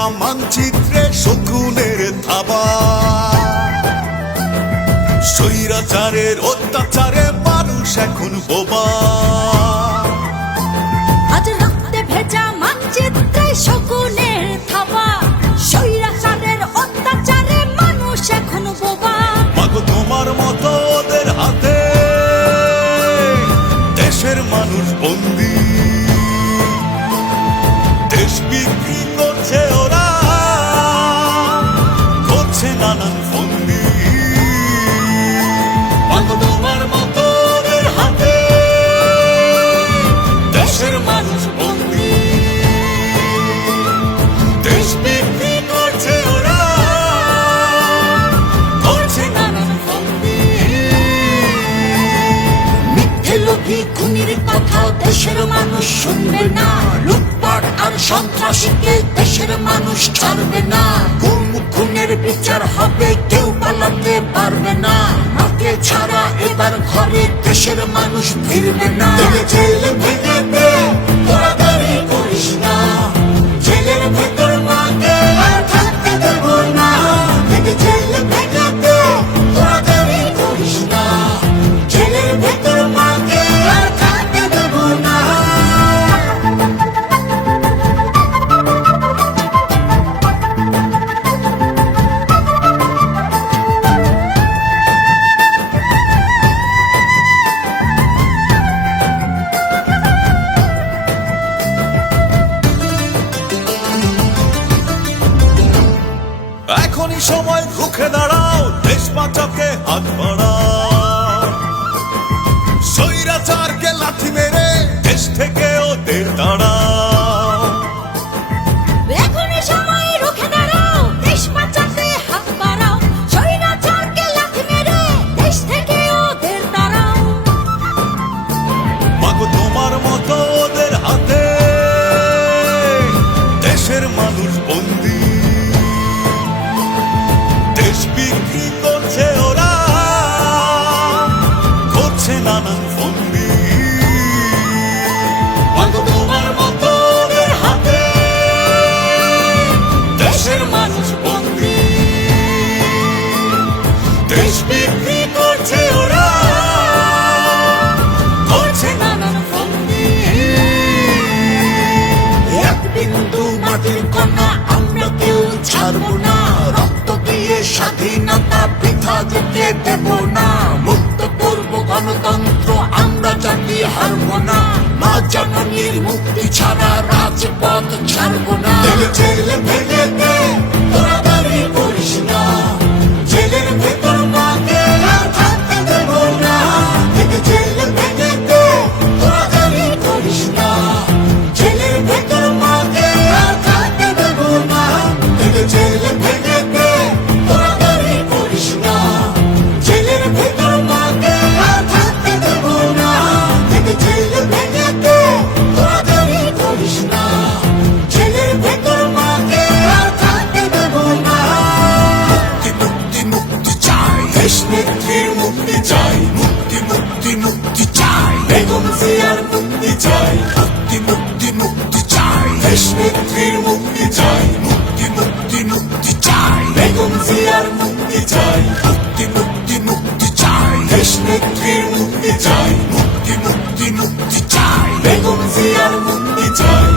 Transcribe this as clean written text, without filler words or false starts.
ভেজা মানচিত্রে শকুনের থাবা। স্বৈরাচারের অত্যাচারে মানুষ এখন বোবা। আজ রক্তে ভেজা মানচিত্রে শকুনের থাবা। স্বৈরাচারের অত্যাচারে মানুষ এখন বোবা। মাগো তোমার মতো ওদের হাতে দেশের মানুষ বন্দী। দেশ বিক্রি করছে ওরা, করছে নানান ফন্দি। মাগো তোমার মতো ওদের হাতে দেশের মানুষ বন্দী। দেশ বিক্রি করছে ওরা, করছে নানান ফন্দি। মিথ্যে লোভী খুনির কথা দেশের মানুষ শুনবে না। লুটপাট আর সন্ত্রাসীকে দেশের মানুষ ছাড়বে না। গুম খুনের বিচার হবে, কেউ পালাতে পারবে না। মাকে ছাড়া এবার ঘরে দেশের মানুষ ফিরবে না। জেল ভেঙে দে, তোরা দেরি করিস না। জেলের ভেতর মাকে আর থাকতে দেব না। জেল ভেঙে দে, তোরা দেরি করিস না। জেলের ভেতর মাকে আর থাকতে দেব না। এখনই সময় রুখে দাঁড়াও, দেশ বাঁচাকে হাত বাড়াও। স্বৈরাচারকে লাথি মেরে দেশ থেকে ওদের তাড়াও। এখনই সময় রুখে দাঁড়াও, দেশ বাঁচাতে হাত বাড়াও। স্বৈরাচারকে লাথি মেরে দেশ থেকে ওদের তাড়াও। মাগো তোমার মতো ওদের হাতে দেশের মানুষ বন্দী। দেশ বিক্রি করছে ওরা, করছে নানান ফন্দি। মাগো তোমার মতো ওদের হাতে দেশের মানুষ বন্দী। দেশ বিক্রি করছে ওরা, করছে নানান ফন্দি। এক বিন্দু মাটির কণা আমরা কেউ ছাড়বো না। রক্ত দিয়ে স্বাধীনতা বৃথা যেতে দেব না। মুক্ত করব গণতন্ত্র, আমরা জাতি হারবো না। মা জননীর মুক্তি ছাড়া রাজপথ ছাড়বো না। জেল ভেঙে দে, তোরা দাঁড়িয়ে করিস না। জেলের ভেতর মাকে আর থাকতে দেব না। জেল ভেঙে দে, তোরা দাঁড়িয়ে করিস না। জেলের ভেতর মাকে আর থাকতে দেব না। জেল ভেঙে দে, তোরা দাঁড়িয়ে করিস না। জেলের ভেতর মাকে আর থাকতে দেব না। জেল ভেঙে দে, তোরা দাঁড়িয়ে করিস না। জেলের ভেতর মাকে আর থাকতে দেব না। মুক্তি মুক্তি মুক্তি চাই, দেশ নেত্রীর মুক্তি চাই। মুক্তি মুক্তি মুক্তি চাই, বেগম জিয়ার মুক্তি চাই। মুক্তি মুক্তি মুক্তি চাই, দেশ নেত্রীর মুক্তি চাই। মুক্তি মুক্তি মুক্তি চাই, বেগম জিয়ার মুক্তি চাই। মুক্তি মুক্তি মুক্তি চাই, দেশ নেত্রীর মুক্তি চাই। মুক্তি মুক্তি মুক্তি চাই, বেগম জিয়ার মুক্তি চাই।